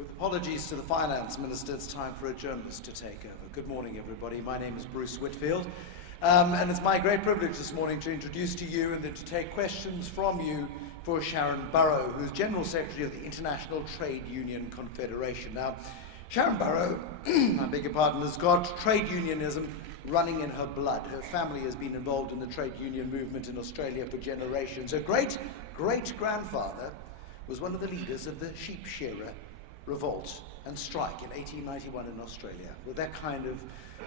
With apologies to the Finance Minister, it's time for a journalist to take over. Good morning, everybody. My name is Bruce Whitfield, and it's my great privilege this morning to introduce to you and then to take questions from you for Sharan Burrow, who's General Secretary of the International Trade Union Confederation. Now, Sharan Burrow, I beg your pardon, has got trade unionism running in her blood. Her family has been involved in the trade union movement in Australia for generations. Her great-great-grandfather was one of the leaders of the sheep shearer revolt and strike in 1891 in Australia. With that kind of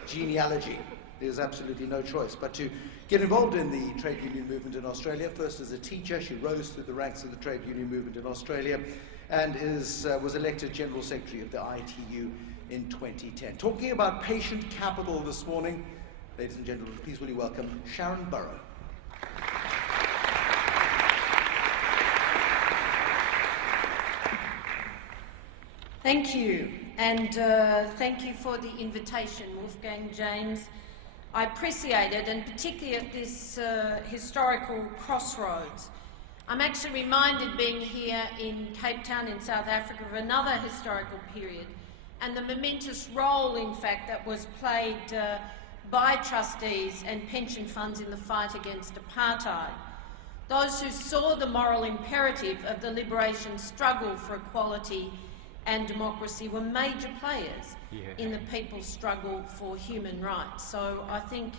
genealogy, there's absolutely no choice but to get involved in the trade union movement in Australia. First as a teacher, she rose through the ranks of the trade union movement in Australia and was elected General Secretary of the ITU in 2010. Talking about patient capital this morning, ladies and gentlemen, please will you welcome Sharan Burrow. Thank you, and thank you for the invitation, Wolfgang James. I appreciate it, and particularly at this historical crossroads. I'm actually reminded, being here in Cape Town in South Africa, of another historical period and the momentous role, in fact, that was played by trustees and pension funds in the fight against apartheid. Those who saw the moral imperative of the liberation struggle for equality and democracy were major players in the people's struggle for human rights. So I think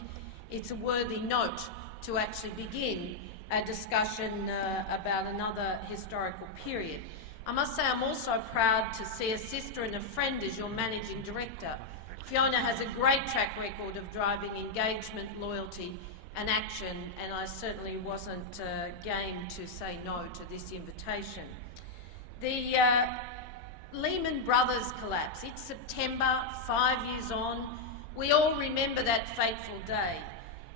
it's a worthy note to actually begin a discussion about another historical period. I must say I'm also proud to see a sister and a friend as your managing director. Fiona has a great track record of driving engagement, loyalty and action, and I certainly wasn't game to say no to this invitation. The Lehman Brothers collapse. It's September, 5 years on. We all remember that fateful day,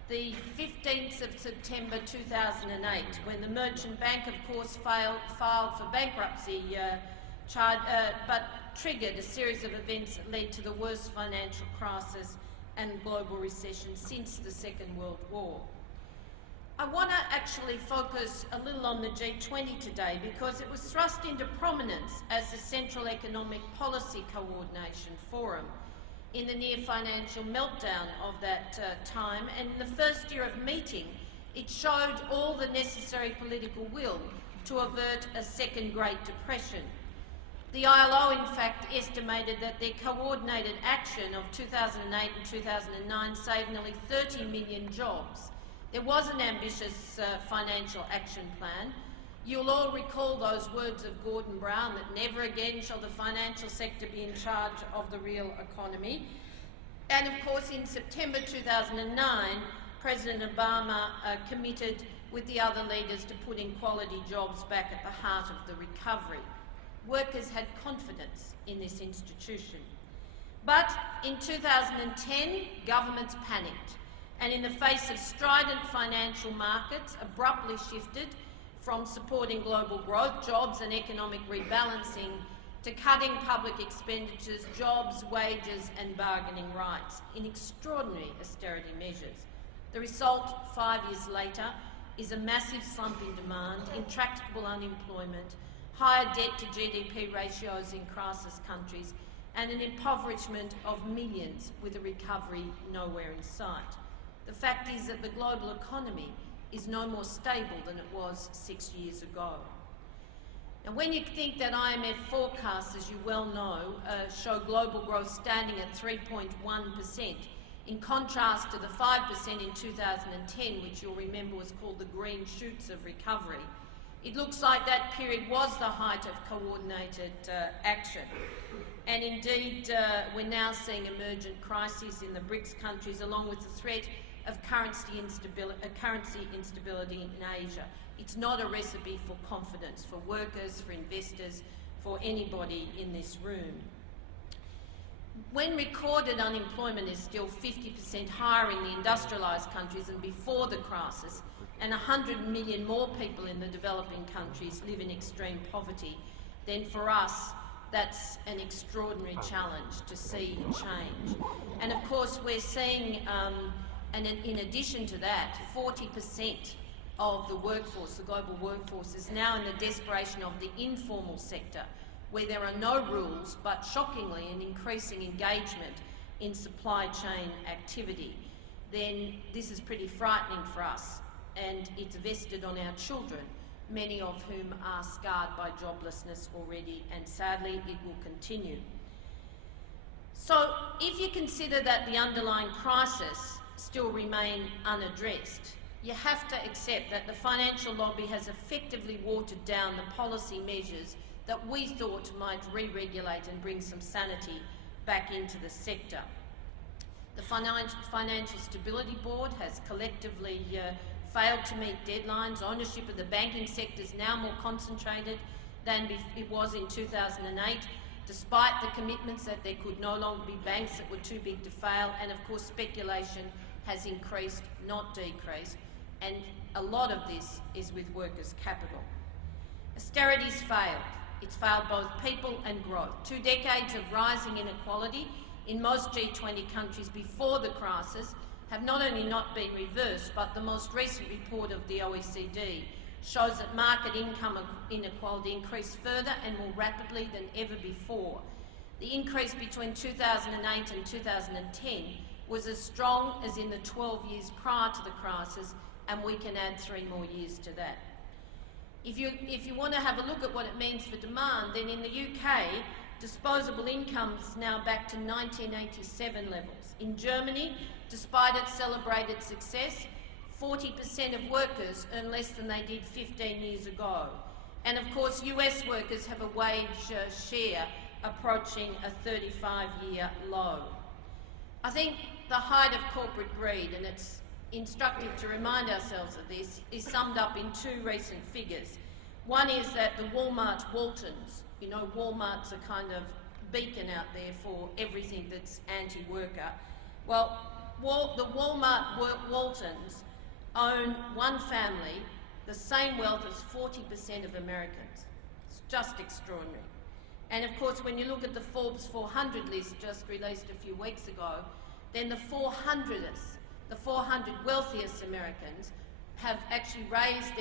the 15th of September 2008, when the merchant bank, of course, filed for bankruptcy, but triggered a series of events that led to the worst financial crisis and global recession since the Second World War. I want to actually focus a little on the G20 today because it was thrust into prominence as the central economic policy coordination forum in the near financial meltdown of that time, and in the first year of meeting it showed all the necessary political will to avert a second Great Depression. The ILO, in fact, estimated that their coordinated action of 2008 and 2009 saved nearly 30 million jobs. There was an ambitious financial action plan. You'll all recall those words of Gordon Brown, that never again shall the financial sector be in charge of the real economy. And of course, in September 2009, President Obama committed with the other leaders to putting quality jobs back at the heart of the recovery. Workers had confidence in this institution. But in 2010, governments panicked, and in the face of strident financial markets, abruptly shifted from supporting global growth, jobs and economic rebalancing to cutting public expenditures, jobs, wages and bargaining rights in extraordinary austerity measures. The result, 5 years later, is a massive slump in demand, intractable unemployment, higher debt to GDP ratios in crisis countries, and an impoverishment of millions with a recovery nowhere in sight. The fact is that the global economy is no more stable than it was 6 years ago. Now, when you think that IMF forecasts, as you well know, show global growth standing at 3.1%, in contrast to the 5% in 2010, which you'll remember was called the green shoots of recovery, it looks like that period was the height of coordinated action. And indeed, we're now seeing emergent crises in the BRICS countries, along with the threat of currency instability in Asia. It's not a recipe for confidence for workers, for investors, for anybody in this room. When recorded unemployment is still 50% higher in the industrialised countries than before the crisis, and 100 million more people in the developing countries live in extreme poverty, then for us that's an extraordinary challenge to see change. And of course we're seeing and in addition to that, 40% of the workforce, the global workforce, is now in the desperation of the informal sector where there are no rules, but shockingly an increasing engagement in supply chain activity, then this is pretty frightening for us, and it's vested on our children, many of whom are scarred by joblessness already, and sadly it will continue. So if you consider that the underlying crisis still remain unaddressed, you have to accept that the financial lobby has effectively watered down the policy measures that we thought might re-regulate and bring some sanity back into the sector. The Financial Stability Board has collectively failed to meet deadlines. Ownership of the banking sector is now more concentrated than it was in 2008, despite the commitments that there could no longer be banks that were too big to fail, and of course speculation has increased, not decreased, and a lot of this is with workers' capital. Austerity's failed. It's failed both people and growth. 2 decades of rising inequality in most G20 countries before the crisis have not only not been reversed, but the most recent report of the OECD shows that market income inequality increased further and more rapidly than ever before. The increase between 2008 and 2010 was as strong as in the 12 years prior to the crisis, and we can add 3 more years to that. If you want to have a look at what it means for demand, then in the UK, disposable income is now back to 1987 levels. In Germany, despite its celebrated success, 40% of workers earn less than they did 15 years ago. And of course, US workers have a wage share approaching a 35-year low. I think the height of corporate greed, and it's instructive to remind ourselves of this, is summed up in 2 recent figures. One is that the Walmart Waltons, you know, Walmart's a kind of beacon out there for everything that's anti-worker. Well, the Walmart Waltons own one family the same wealth as 40% of Americans. It's just extraordinary. And of course, when you look at the Forbes 400 list just released a few weeks ago, then the 400 wealthiest Americans have actually raised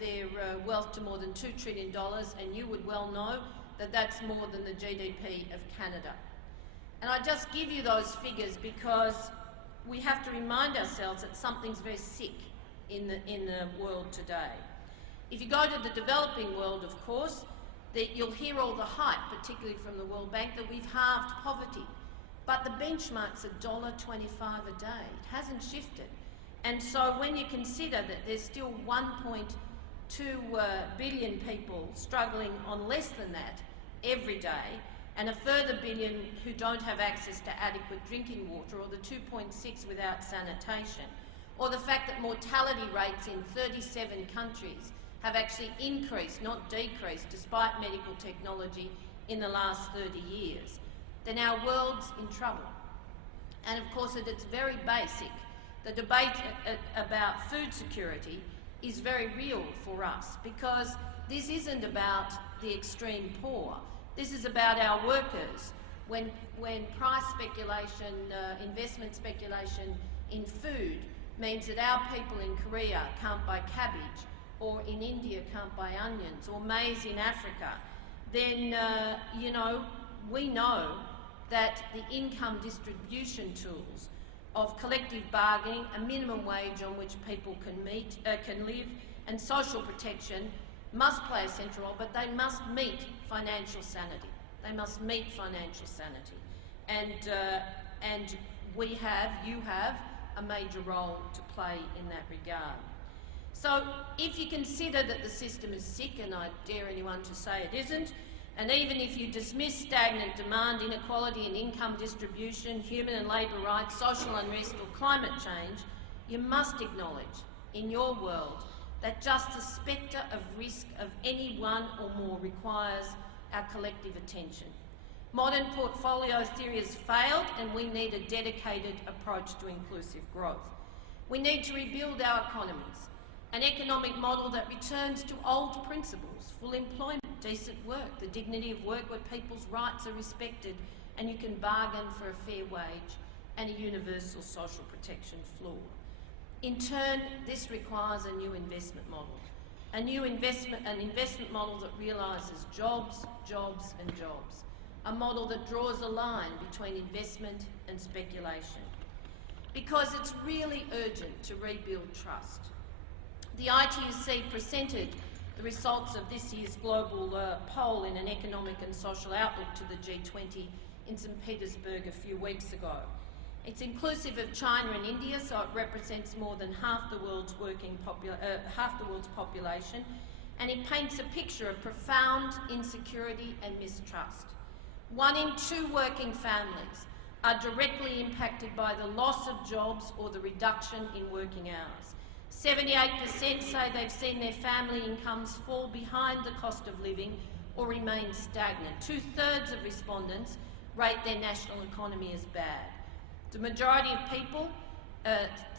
their wealth to more than $2 trillion, and you would well know that that's more than the GDP of Canada. And I just give you those figures because we have to remind ourselves that something's very sick in the world today. If you go to the developing world, of course, that you'll hear all the hype, particularly from the World Bank, that we've halved poverty. But the benchmark's $1.25 a day. It hasn't shifted. And so when you consider that there's still 1.2 billion people struggling on less than that every day, and a further billion who don't have access to adequate drinking water, or the 2.6 without sanitation, or the fact that mortality rates in 37 countries have actually increased, not decreased, despite medical technology in the last 30 years, then our world's in trouble. And of course, at its very basic, the debate about food security is very real for us, because this isn't about the extreme poor. This is about our workers. When price speculation, investment speculation in food means that our people in Korea can't buy cabbage, or in India can't buy onions, or maize in Africa, then, we know that the income distribution tools of collective bargaining, a minimum wage on which people can live, and social protection must play a central role, but they must meet financial sanity. They must meet financial sanity. And you have a major role to play in that regard. So if you consider that the system is sick, and I dare anyone to say it isn't, and even if you dismiss stagnant demand, inequality in income distribution, human and labour rights, social unrest or climate change, you must acknowledge in your world that just the spectre of risk of any one or more requires our collective attention. Modern portfolio theory has failed, and we need a dedicated approach to inclusive growth. We need to rebuild our economies, an economic model that returns to old principles: full employment, decent work, the dignity of work where people's rights are respected and you can bargain for a fair wage, and a universal social protection floor. In turn, this requires a new investment model, an investment model that realises jobs, jobs and jobs, a model that draws a line between investment and speculation. Because it's really urgent to rebuild trust. The ITUC presented the results of this year's global poll in an economic and social outlook to the G20 in St. Petersburg a few weeks ago. It's inclusive of China and India, so it represents more than half the world's population, and it paints a picture of profound insecurity and mistrust. 1 in 2 working families are directly impacted by the loss of jobs or the reduction in working hours. 78% say they've seen their family incomes fall behind the cost of living or remain stagnant. 2/3 of respondents rate their national economy as bad. The majority of people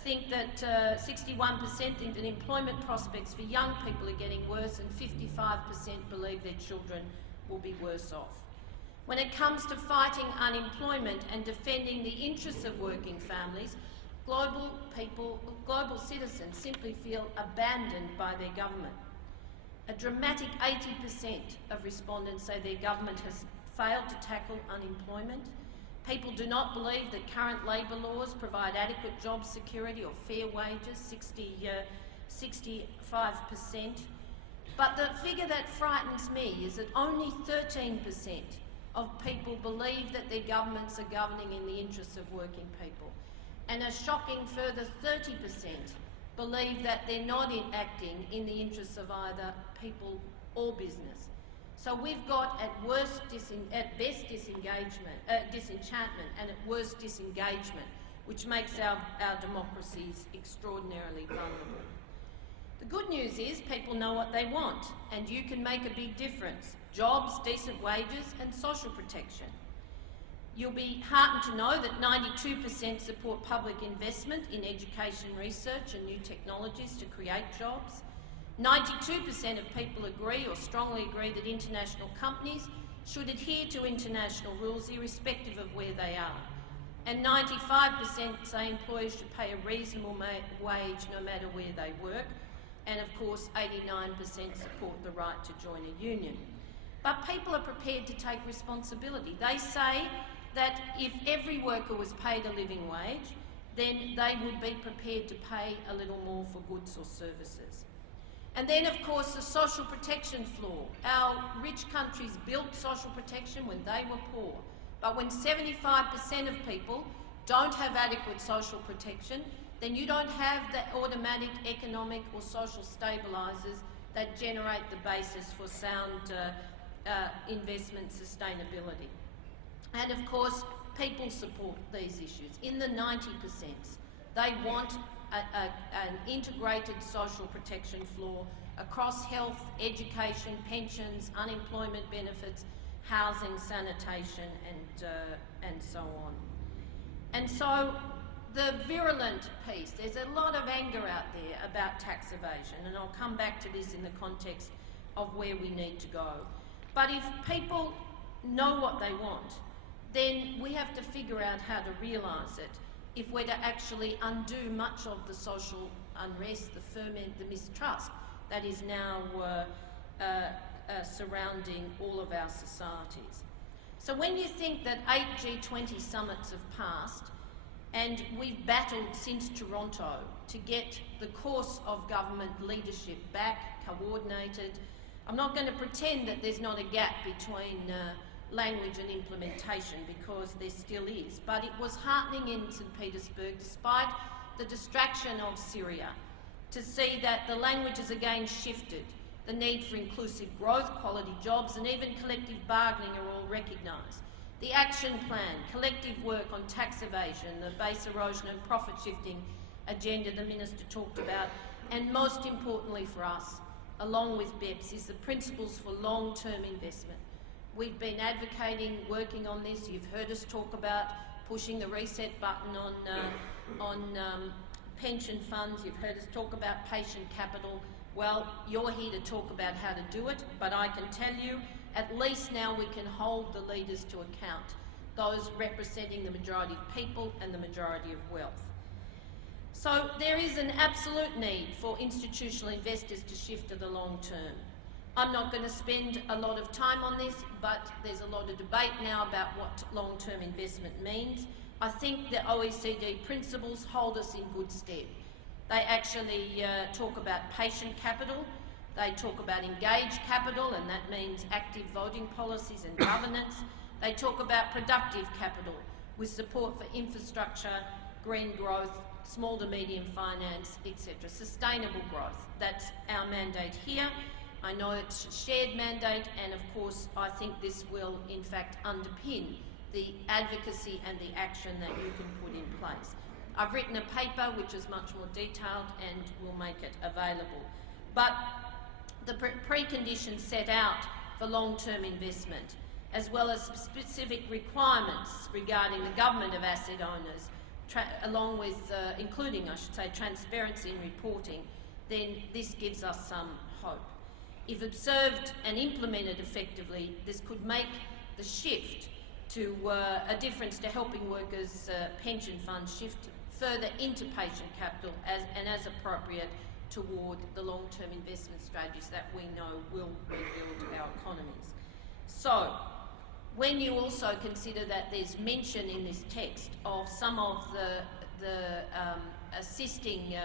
think that 61% think that employment prospects for young people are getting worse, and 55% believe their children will be worse off. When it comes to fighting unemployment and defending the interests of working families, global citizens simply feel abandoned by their government. A dramatic 80% of respondents say their government has failed to tackle unemployment. People do not believe that current labour laws provide adequate job security or fair wages, 65%. But the figure that frightens me is that only 13% of people believe that their governments are governing in the interests of working people. And a shocking further 30% believe that they're not acting in the interests of either people or business. So we've got at best disenchantment and at worst disengagement, which makes our democracies extraordinarily vulnerable. The good news is people know what they want, and you can make a big difference. Jobs, decent wages and social protection. You'll be heartened to know that 92% support public investment in education, research and new technologies to create jobs. 92% of people agree or strongly agree that international companies should adhere to international rules irrespective of where they are. And 95% say employers should pay a reasonable wage no matter where they work. And of course, 89% support the right to join a union. But people are prepared to take responsibility. They say that if every worker was paid a living wage, then they would be prepared to pay a little more for goods or services. And then, of course, the social protection flaw. Our rich countries built social protection when they were poor. But when 75% of people don't have adequate social protection, then you don't have the automatic economic or social stabilisers that generate the basis for sound investment sustainability. And of course, people support these issues. In the 90%, they want an integrated social protection floor across health, education, pensions, unemployment benefits, housing, sanitation, and so on. And so the virulent piece, there's a lot of anger out there about tax evasion, and I'll come back to this in the context of where we need to go. But if people know what they want, then we have to figure out how to realise it if we're to actually undo much of the social unrest, the ferment, the mistrust that is now surrounding all of our societies. So when you think that 8 G20 summits have passed, and we've battled since Toronto to get the course of government leadership back, coordinated, I'm not going to pretend that there's not a gap between language and implementation, because there still is. But it was heartening in St. Petersburg, despite the distraction of Syria, to see that the language has again shifted. The need for inclusive growth, quality jobs and even collective bargaining are all recognised. The action plan, collective work on tax evasion, the base erosion and profit shifting agenda the Minister talked about, and most importantly for us, along with BEPS, is the principles for long-term investment. We've been advocating, working on this. You've heard us talk about pushing the reset button on pension funds. You've heard us talk about patient capital. Well, you're here to talk about how to do it, but I can tell you, at least now we can hold the leaders to account, those representing the majority of people and the majority of wealth. So there is an absolute need for institutional investors to shift to the long term. I'm not going to spend a lot of time on this, but there's a lot of debate now about what long-term investment means. I think the OECD principles hold us in good stead. They actually talk about patient capital, they talk about engaged capital, and that means active voting policies and governance. They talk about productive capital with support for infrastructure, green growth, small to medium finance, etc. Sustainable growth, that's our mandate here. I know it's a shared mandate, and of course I think this will in fact underpin the advocacy and the action that you can put in place. I've written a paper which is much more detailed and will make it available. But the preconditions set out for long-term investment, as well as specific requirements regarding the government of asset owners, along with, including, I should say, transparency in reporting, then this gives us some hope. If observed and implemented effectively, this could make the shift to a difference to helping workers' pension funds shift further into patient capital and as appropriate toward the long-term investment strategies that we know will rebuild our economies. So, when you also consider that there's mention in this text of some of the assisting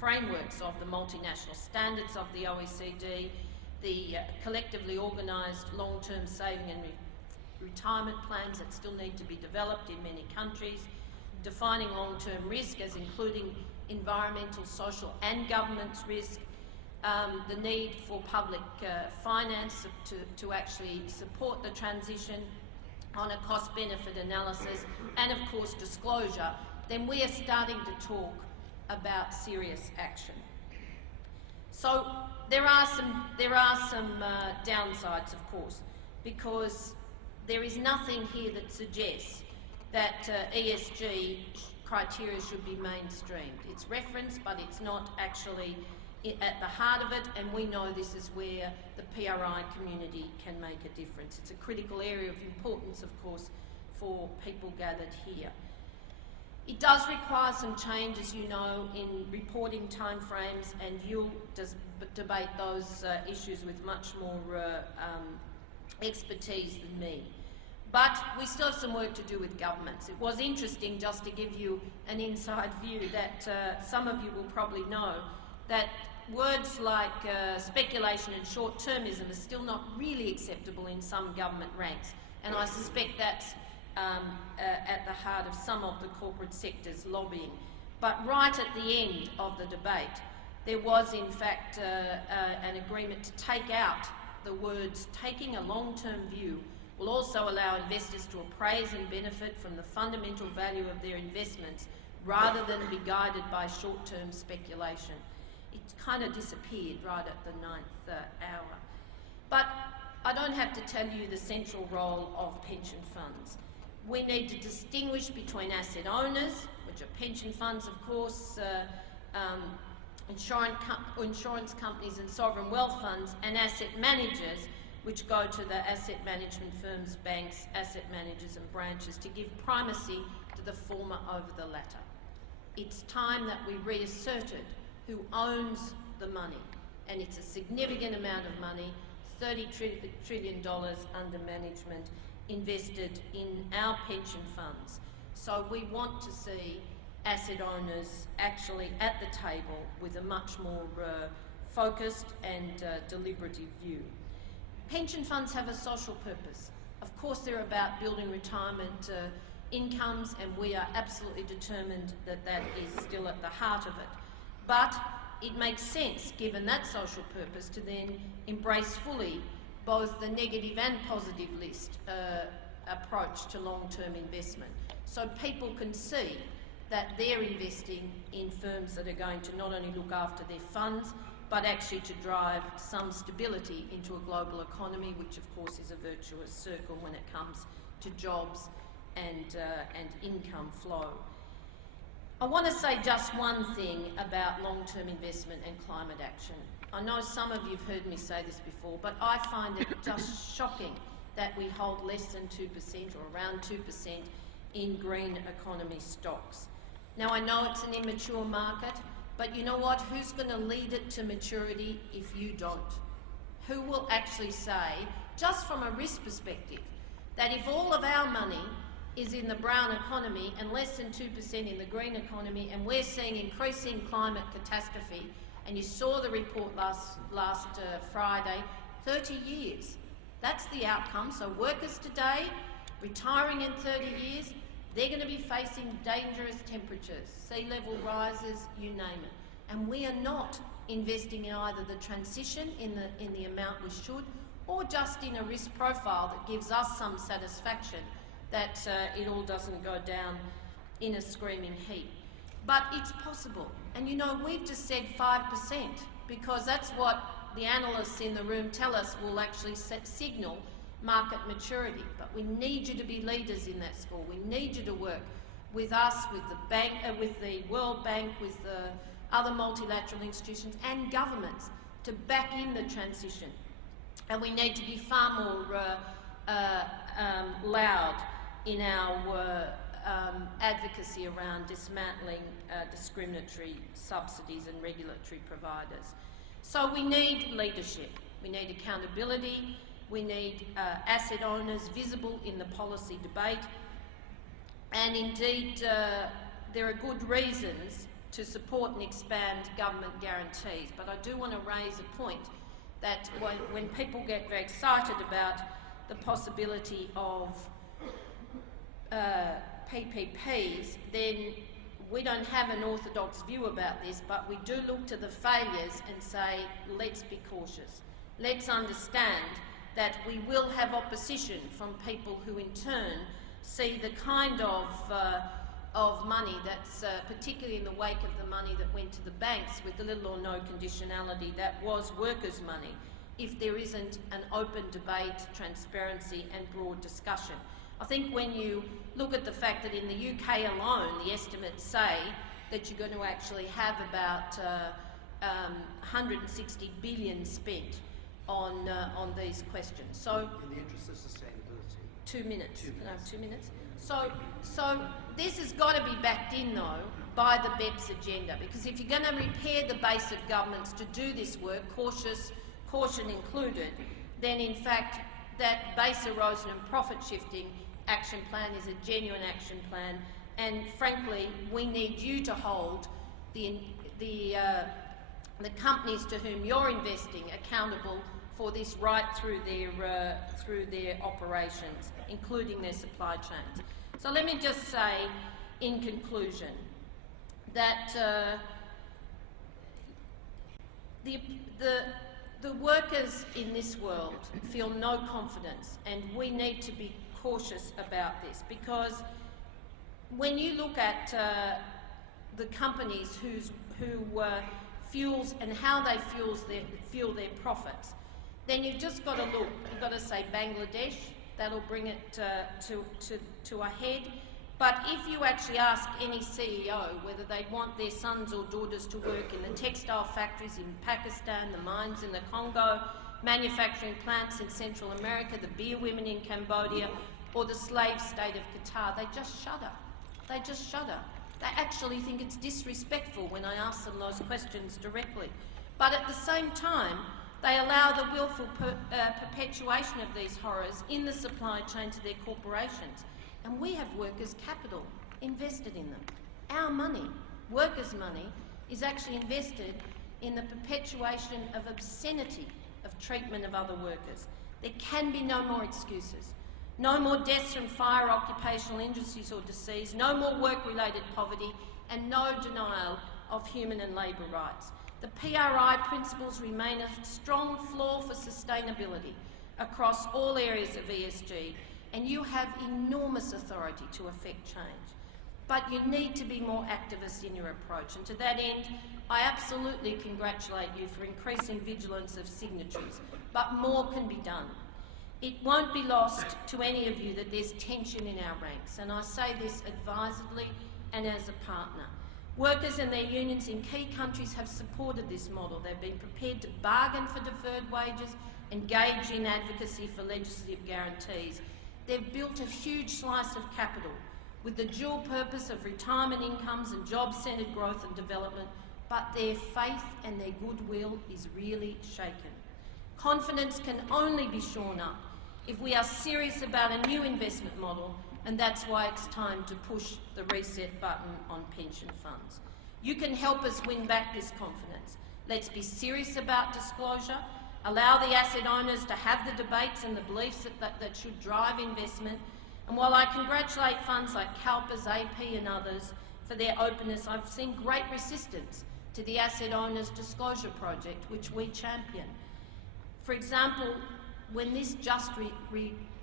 frameworks of the multinational standards of the OECD, the collectively organised long-term saving and retirement plans that still need to be developed in many countries, defining long-term risk as including environmental, social and governance risk, the need for public finance to actually support the transition on a cost-benefit analysis, and of course disclosure, then we are starting to talk about serious action. So there are some downsides, of course, because there is nothing here that suggests that ESG criteria should be mainstreamed. It's referenced, but it's not actually at the heart of it, and we know this is where the PRI community can make a difference. It's a critical area of importance, of course, for people gathered here. It does require some change, as you know, in reporting timeframes, and you'll debate those issues with much more expertise than me. But we still have some work to do with governments. It was interesting, just to give you an inside view, that some of you will probably know that words like speculation and short-termism are still not really acceptable in some government ranks, and I suspect that's at the heart of some of the corporate sector's lobbying. But right at the end of the debate, there was in fact an agreement to take out the words "taking a long-term view will also allow investors to appraise and benefit from the fundamental value of their investments rather than be guided by short-term speculation." It kind of disappeared right at the 9th hour. But I don't have to tell you the central role of pension funds. We need to distinguish between asset owners, which are pension funds, of course, insurance companies and sovereign wealth funds, and asset managers, which go to the asset management firms, banks, asset managers and branches, to give primacy to the former over the latter. It's time that we reasserted who owns the money, and it's a significant amount of money, $30 trillion under management, invested in our pension funds. So we want to see asset owners actually at the table with a much more focused and deliberative view. Pension funds have a social purpose. Of course, they're about building retirement incomes, and we are absolutely determined that that is still at the heart of it. But it makes sense, given that social purpose, to then embrace fully both the negative and positive list approach to long-term investment, so people can see that they're investing in firms that are going to not only look after their funds, but actually to drive some stability into a global economy, which of course is a virtuous circle when it comes to jobs and income flow. I want to say just one thing about long-term investment and climate action. I know some of you have heard me say this before, but I find it just shocking that we hold less than 2% or around 2% in green economy stocks. Now, I know it's an immature market, but you know what? Who's going to lead it to maturity if you don't? Who will actually say, just from a risk perspective, that if all of our money is in the brown economy and less than 2% in the green economy, and we're seeing increasing climate catastrophe, and you saw the report last Friday, 30 years. That's the outcome. So workers today, retiring in 30 years, they're going to be facing dangerous temperatures, sea level rises, you name it. And we are not investing in either the transition in the amount we should, or just in a risk profile that gives us some satisfaction that it all doesn't go down in a screaming heap. But it's possible. And you know, we've just said 5%, because that's what the analysts in the room tell us will actually signal market maturity. But we need you to be leaders in that school. We need you to work with us, with the bank, with the World Bank, with the other multilateral institutions and governments to back in the transition. And we need to be far more loud in our advocacy around dismantling discriminatory subsidies and regulatory providers. So we need leadership, we need accountability, we need asset owners visible in the policy debate, and indeed there are good reasons to support and expand government guarantees. But I do want to raise a point that when people get very excited about the possibility of PPPs, then we don't have an orthodox view about this, but we do look to the failures and say, let's be cautious. Let's understand that we will have opposition from people who in turn see the kind of money that's, particularly in the wake of the money that went to the banks with the little or no conditionality, that was workers' money, if there isn't an open debate, transparency and broad discussion. I think when you look at the fact that in the UK alone, the estimates say that you're going to actually have about 160 billion spent on these questions. So, in the interest of sustainability. 2 minutes. No, 2 minutes. So this has got to be backed in, though, by the BEPS agenda, because if you're going to repair the base of governments to do this work, caution included, then in fact that base erosion and profit shifting action plan is a genuine action plan, and frankly we need you to hold the companies to whom you're investing accountable for this right through their operations, including their supply chains. So let me just say in conclusion that the workers in this world feel no confidence, and we need to be cautious about this, because when you look at the companies who fuels and how they fuel their profits, then you've just got to look. You've got to say Bangladesh. That'll bring it to a head. But if you actually ask any CEO whether they want their sons or daughters to work in the textile factories in Pakistan, the mines in the Congo, manufacturing plants in Central America, the beer women in Cambodia, or the slave state of Qatar, they just shudder. They just shudder. They actually think it's disrespectful when I ask them those questions directly. But at the same time, they allow the willful perpetuation of these horrors in the supply chain to their corporations. And we have workers' capital invested in them. Our money, workers' money, is actually invested in the perpetuation of obscenity of treatment of other workers. There can be no more excuses. No more deaths from fire, occupational injuries or disease, no more work-related poverty, and no denial of human and labour rights. The PRI principles remain a strong floor for sustainability across all areas of ESG, and you have enormous authority to effect change. But you need to be more activist in your approach, and to that end, I absolutely congratulate you for increasing vigilance of signatories, but more can be done. It won't be lost to any of you that there's tension in our ranks, and I say this advisedly and as a partner. Workers and their unions in key countries have supported this model. They've been prepared to bargain for deferred wages, engage in advocacy for legislative guarantees. They've built a huge slice of capital with the dual purpose of retirement incomes and job-centred growth and development, but their faith and their goodwill is really shaken. Confidence can only be shorn up if we are serious about a new investment model, and that's why it's time to push the reset button on pension funds. You can help us win back this confidence. Let's be serious about disclosure, allow the asset owners to have the debates and the beliefs that should drive investment. And while I congratulate funds like CalPERS, AP and others for their openness, I've seen great resistance to the Asset Owners Disclosure Project, which we champion. For example, when this just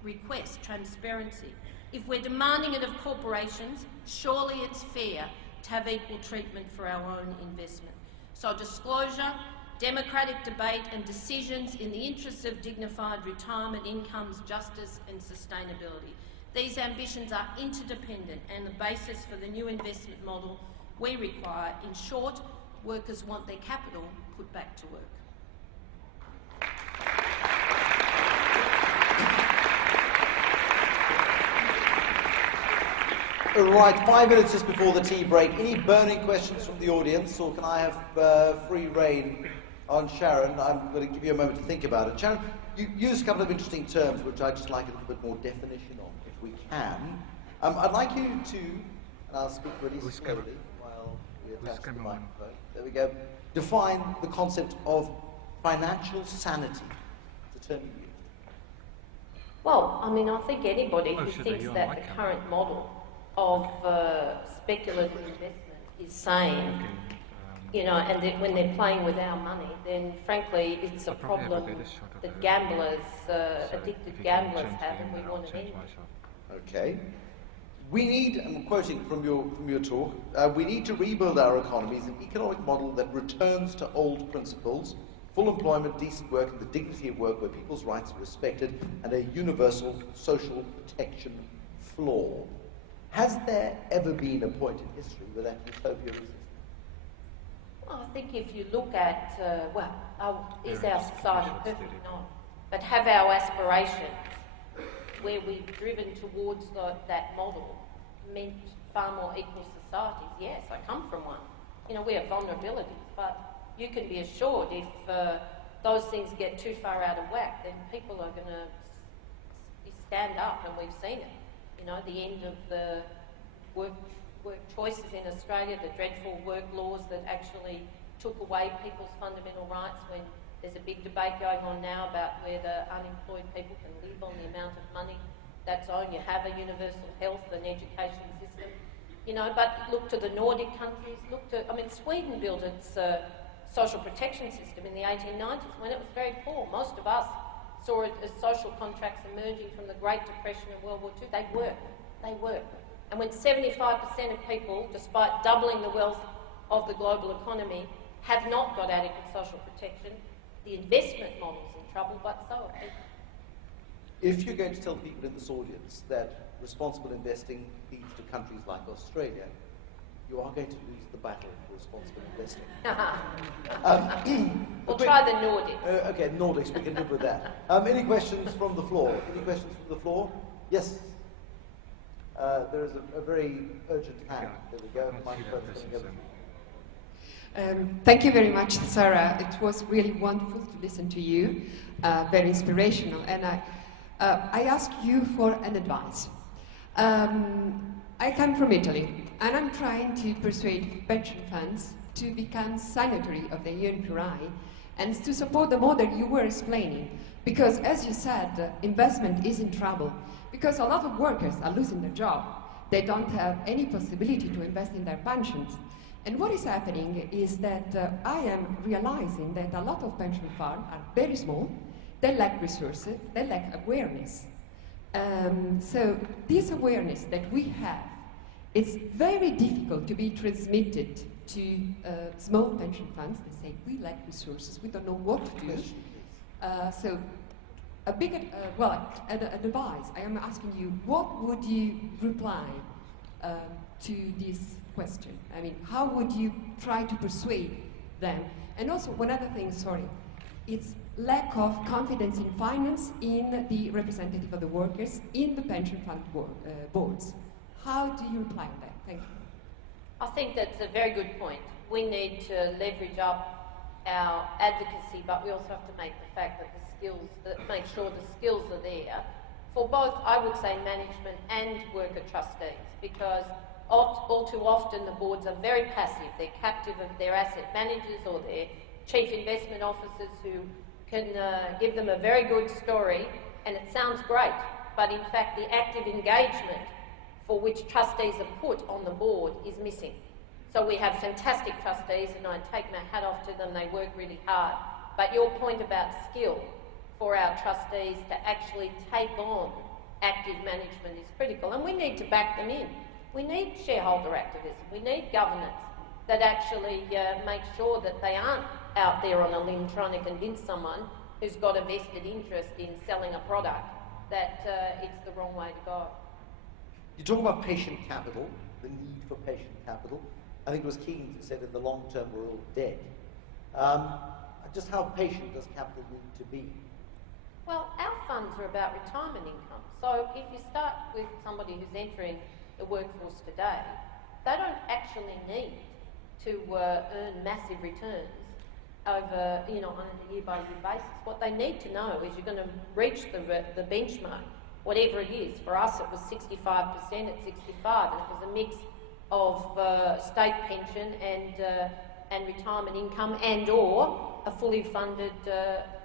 requests transparency. If we're demanding it of corporations, surely it's fair to have equal treatment for our own investment. So disclosure, democratic debate and decisions in the interests of dignified retirement incomes, justice and sustainability. These ambitions are interdependent and the basis for the new investment model we require. In short, workers want their capital put back to work. All right, 5 minutes just before the tea break. Any burning questions from the audience, or can I have free rein on Sharan? I'm going to give you a moment to think about it. Sharan, you used a couple of interesting terms, which I'd just like a little bit more definition on, if we can. I'd like you to, and I'll speak really slowly while we attach the microphone. There we go. Define the concept of financial sanity. It's a term you use. Well, I mean, I think anybody who thinks that the current model of speculative investment is sane, you know, and that when they're playing with our money, then frankly it's a problem that gamblers, addicted gamblers have, and we want to end it. Okay. We need, I'm quoting from your talk, we need to rebuild our economies an economic model that returns to old principles, full employment, decent work, and the dignity of work where people's rights are respected, and a universal social protection floor. Has there ever been a point in history where that utopia existed? Well, I think if you look at, is our society perfect? No. But have our aspirations, where we've driven towards that model, meant far more equal societies? Yes, I come from one. You know, we have vulnerabilities, but you can be assured if those things get too far out of whack, then people are going to stand up, and we've seen it. You know, the end of the work choices in Australia, the dreadful work laws that actually took away people's fundamental rights, when there's a big debate going on now about whether unemployed people can live on the amount of money that's owed. You have a universal health and education system, you know, but look to the Nordic countries, Sweden built its social protection system in the 1890s when it was very poor. Most of us saw it as social contracts emerging from the Great Depression and World War II. They work. And when 75% of people, despite doubling the wealth of the global economy, have not got adequate social protection, the investment model's in trouble, but so are people. If you're going to tell people in this audience that responsible investing leads to countries like Australia, you are going to lose the battle for responsible investing. We'll try the Nordics. Okay, Nordics, we can live with that. Any questions from the floor? Yes? There is a very urgent hand. There we go. Microphone's coming over. Thank you very much, Sarah. It was really wonderful to listen to you, very inspirational. And I ask you for an advice. I come from Italy, and I'm trying to persuade pension funds to become signatory of the UN PRI and to support the model you were explaining. Because, as you said, investment is in trouble. Because a lot of workers are losing their job. They don't have any possibility to invest in their pensions. And what is happening is that I am realizing that a lot of pension funds are very small, they lack resources, they lack awareness. So this awareness that we have, it's very difficult to be transmitted to small pension funds. They say, we lack resources, we don't know what to do. So a big, an advice, I am asking you, what would you reply to this question? I mean, how would you try to persuade them? And also, one other thing, it's lack of confidence in finance in the representative of the workers in the pension fund boards. How do you reply on that? Thank you. I think that's a very good point. We need to leverage up our advocacy, but we also have to make the fact that the skills, make sure the skills are there for both, I would say, management and worker trustees, because all too often the boards are very passive. They're captive of their asset managers or their chief investment officers who can give them a very good story, and it sounds great, but in fact the active engagement for which trustees are put on the board is missing. So we have fantastic trustees, and I take my hat off to them, they work really hard. But your point about skill for our trustees to actually take on active management is critical, and we need to back them in. We need shareholder activism, we need governance that actually make sure that they aren't out there on a limb trying to convince someone who's got a vested interest in selling a product that it's the wrong way to go. You talk about patient capital, the need for patient capital. I think it was Keynes who said in the long term we're all dead. Just how patient does capital need to be? Well, our funds are about retirement income. So if you start with somebody who's entering the workforce today, they don't actually need to earn massive returns over, on a year-by-year basis. What they need to know is you're going to reach the benchmark, whatever it is. For us, it was 65% at 65, and it was a mix of state pension and retirement income, and/or a fully funded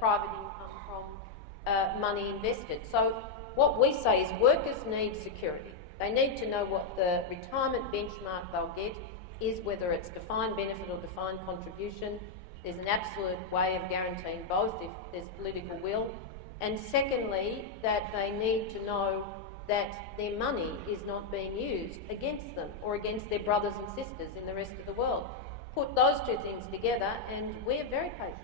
private income from money invested. So what we say is workers need security. They need to know what the retirement benchmark they'll get is, whether it's defined benefit or defined contribution. There's an absolute way of guaranteeing both if there's political will. And secondly, that they need to know that their money is not being used against them or against their brothers and sisters in the rest of the world. Put those two things together and we're very patient.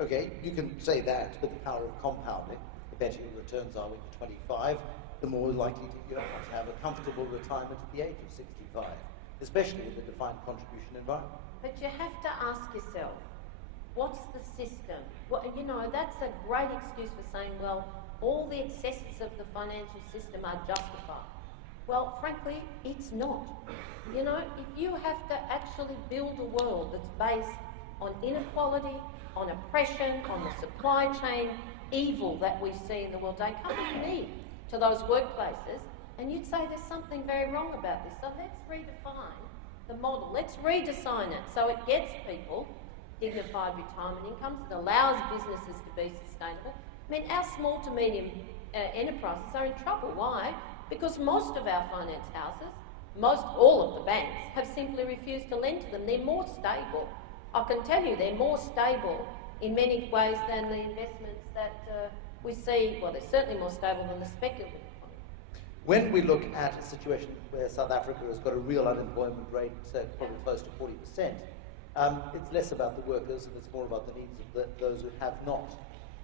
Okay, you can say that, but the power of compounding, the better your returns are when you're 25, the more likely you are to have a comfortable retirement at the age of 65, especially in the defined contribution environment. But you have to ask yourself, what's the system? That's a great excuse for saying, well, all the excesses of the financial system are justified. Well, frankly, it's not. If you have to actually build a world that's based on inequality, on oppression, on the supply chain evil that we see in the world today, come with me to those workplaces, and you'd say there's something very wrong about this. So let's redefine the model. Let's redesign it so it gets people dignified retirement incomes, it allows businesses to be sustainable. I mean, our small to medium enterprises are in trouble. Why? Because most of our finance houses, all of the banks, have simply refused to lend to them. They're more stable. I can tell you they're more stable in many ways than the investments that we see. Well, they're certainly more stable than the speculative economy. When we look at a situation where South Africa has got a real unemployment rate, probably close to 40%, it's less about the workers and it's more about the needs of those who have not.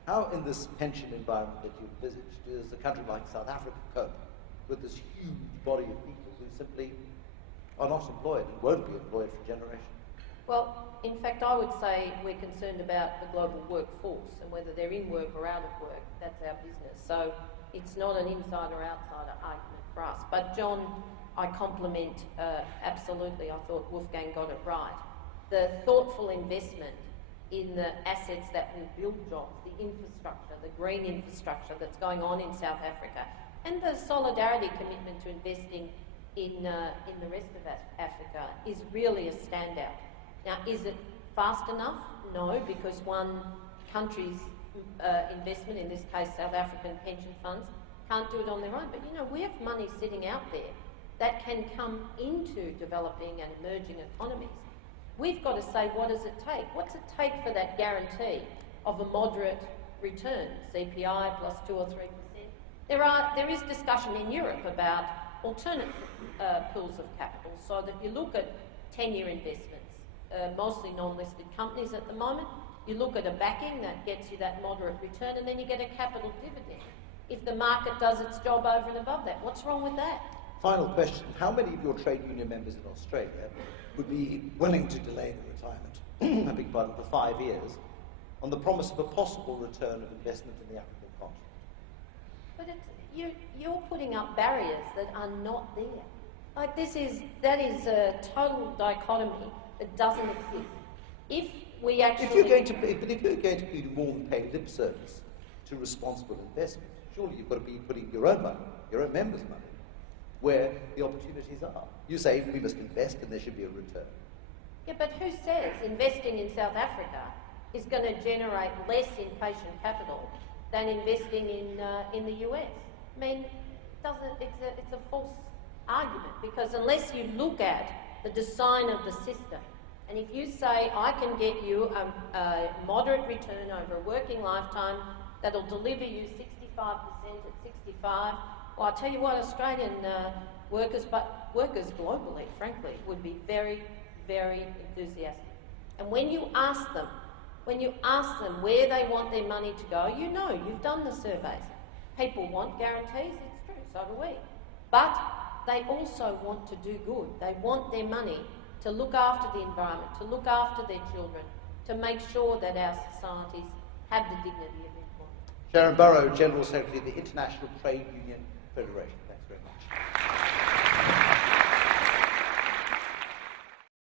How, in this pension environment that you envisage, does a country like South Africa cope with this huge body of people who simply are not employed and won't be employed for generations? Well, in fact, I would say we're concerned about the global workforce and whether they're in work or out of work. That's our business. So it's not an insider-outsider argument for us. But John, I compliment absolutely. I thought Wolfgang got it right. The thoughtful investment in the assets that will build jobs, the infrastructure, the green infrastructure that's going on in South Africa, and the solidarity commitment to investing in the rest of Africa is really a standout. Now, is it fast enough? No, because one country's investment, in this case South African pension funds, can't do it on their own. But we have money sitting out there that can come into developing and emerging economies. We've got to say, what does it take? What's it take for that guarantee of a moderate return, CPI plus 2 or 3%? There is discussion in Europe about alternate pools of capital, so that you look at 10-year investments, mostly non-listed companies at the moment. You look at a backing that gets you that moderate return, and then you get a capital dividend if the market does its job over and above that. What's wrong with that? Final question. How many of your trade union members in Australia would be willing to delay the retirement, I beg your pardon, for 5 years, on the promise of a possible return of investment in the African continent? But you're putting up barriers that are not there. Like that is a total dichotomy that doesn't exist. If we actually... If you're going to be more than paying lip service to responsible investment, surely you've got to be putting your own money, your own members' money, where the opportunities are. You say we must invest and there should be a return. Yeah, but who says investing in South Africa is going to generate less inpatient capital than investing in the US? I mean, it's a false argument, because unless you look at the design of the system, and if you say, I can get you a moderate return over a working lifetime that'll deliver you 65% at 65, well, I'll tell you what, Australian workers, but workers globally, frankly, would be very, very enthusiastic. And when you ask them where they want their money to go, you know, you've done the surveys. People want guarantees, it's true, so do we. But they also want to do good. They want their money to look after the environment, to look after their children, to make sure that our societies have the dignity of employment. Sharan Burrow, General Secretary of the International Trade Union Federation. Thanks very much.